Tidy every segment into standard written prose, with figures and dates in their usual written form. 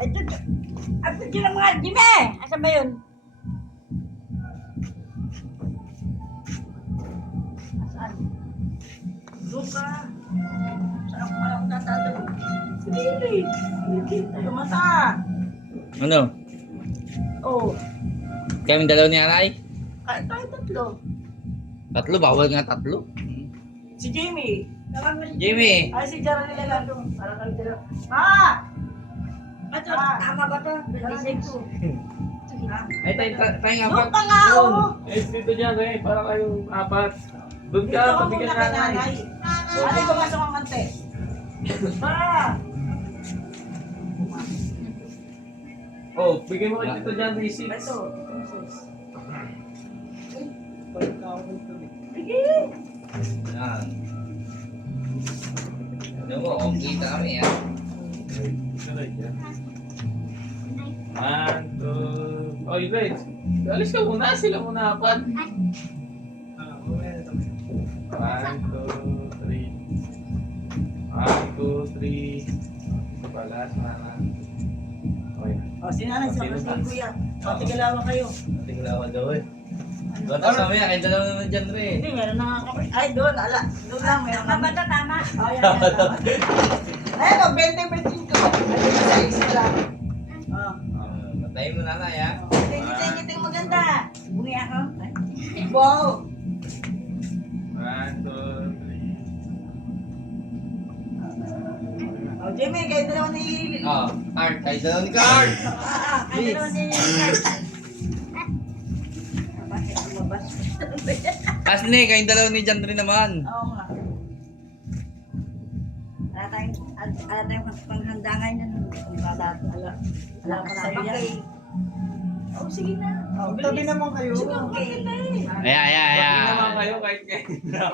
Ito, yun ang mga Jimmy! Asan ba yun? Asan? Doon ka. Saan ako pala akong tatalo? Sige, nakikita yung mata. Ano? Oh, Kami dalawa ni Aray? kahit tayo tatlo. Tatlo? Bawal nga tatlo. Si Jimmy. Jimmy! Ay, si Jara nila lang doon. Parang kami dalawa. Ma! Ito, tama ba ito? 26. Ay, tayo nga Doon pa nga, oh! Eh, dito dyan eh, para kayong apat. Doon Dito ka, ka pabigyan muna ka kay nanay. nanay. Nanay, pumasok ang kante. Ma! Oh, bigyan mo kay dito dyan, receipt. Ito. Yan. Ano mo, okay kita kami ha. One, two... Oh, you guys. Alis ka muna, sila muna apat. One, two, three. One, two, three. Ito pa, last mana. Okay na. O, si nanay, sa kasi kuya. Patigalawa kayo. Tinglawa daw eh. Doon sa mamaya, kayo dalawa naman dyan rin. Hindi, meron na nga kami. Ay, doon, ala. Doon lang, meron kami. Tama, tama. O, yan, tama. Ayun, o, 20-25. Ayun, sa isa lang. O. Patayin mo nanay ha. Ngiting maganda. Bungi ako. Wow. One, two, three. O, Jimmy, kayo dalawa ni... Oh, Card. Kayo dalawa ni Card. Kayo dalawa ni... Mabas. Asli, kayong dalawa ni Jan rin naman. Oo nga. Ala tayong panghanda ngayon. Ala pa sa'yo yan. Oh, sige na. Oh, tabi naman kayo. Sige, okay. Ayan. Pati naman kayo kahit kayo na.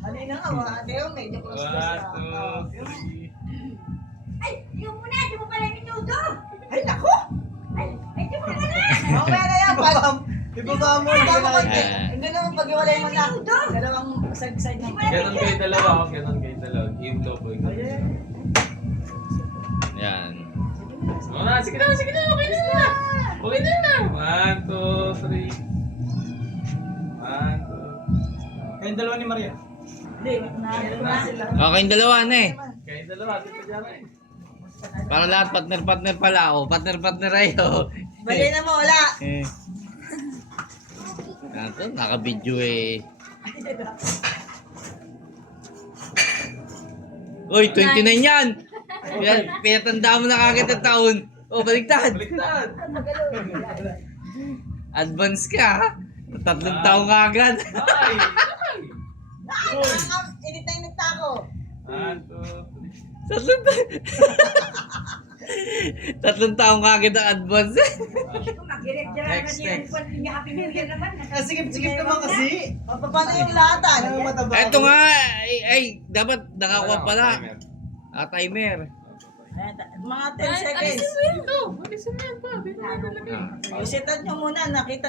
Halina nga, mga ateo, medyo close One, na. two, three. Ay, yung muna, di mo pala minuto. Ay, naku! Ay, di mo pala. Mamaya na yan, pag... Ibaba mo, hindi naman pag-iwalay mo na. Dalawang side na. Ganon kayo dalawa, ganon kayo dalawa. Game low boy. Yan. Sige na, okay na. Okay na. One, two, three. One, two. Kayong dalawa ni Maria. Hindi, na sila. Oh, kayong dalawa na eh. Kayo dalawa, dito dyan eh. Para lahat, partner pala ako. Partner ayo. Bali na mo, wala. Eh. Ito, naka-video eh. Uy, 29 yan! Pinatanda mo na kagad ang taon. Oh, baliktad. Baliktad. Advance ka ha? 3 taong kagad. Ay! Init na init ako. One, two, three. 3 taong kagad ang advance. Next. Sikip-sikip naman kasi. Paano yung lahat ah? Ano mataba? Ito nga, ay, dapat nakakuha pala. Timer. Timer. Mga 10 seconds. Ito, alisin mo yan pa. Dito na talaga. Isitan nyo muna, nakita